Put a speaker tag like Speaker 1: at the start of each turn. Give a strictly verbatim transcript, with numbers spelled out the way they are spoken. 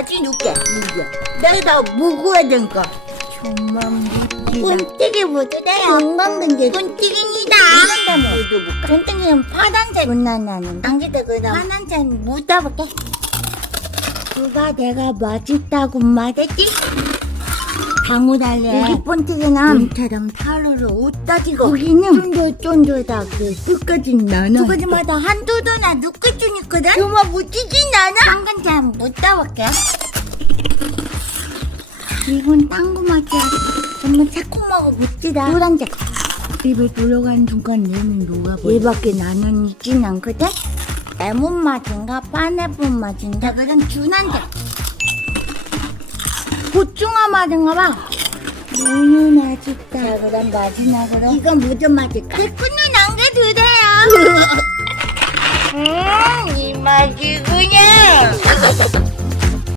Speaker 1: 맛이 높게 이게 내가 다 먹어야 되니까 정말 멋지다. 꾼뜨기 못해요. 건강등게 꾼뜨기입니다. 이런다 뭐 꾼뜨기는 파란색 못나나는 당기다 그다 파란색 못 따볼게. 누가 내가 맛있다고 말했지? 방울알래 고기 본뜨기는 눈처럼 타로로 옷 따지고 고기는 쫀득쫀득하게 끝까지 나눠 두 가지마다 한두 도나 누꺼준 있거든? 정말 멋지진 않아? 한건 잘 못 따볼게. 이건 딴거 맛이야. 정말 새콤하고 멋지다. 노란색 입에 들어간 순간 내는 녹아버려. 얘밖에 나는 있진 않거든? 레몬 맛인가 파인애플 맛인가 그런 준한데 고충아 맛인가 봐. 너무 맛있다. 자 그럼 마지막으로 이건 무슨 맛일까? 댓글로 남겨주세요. 음, 이 맛이구나.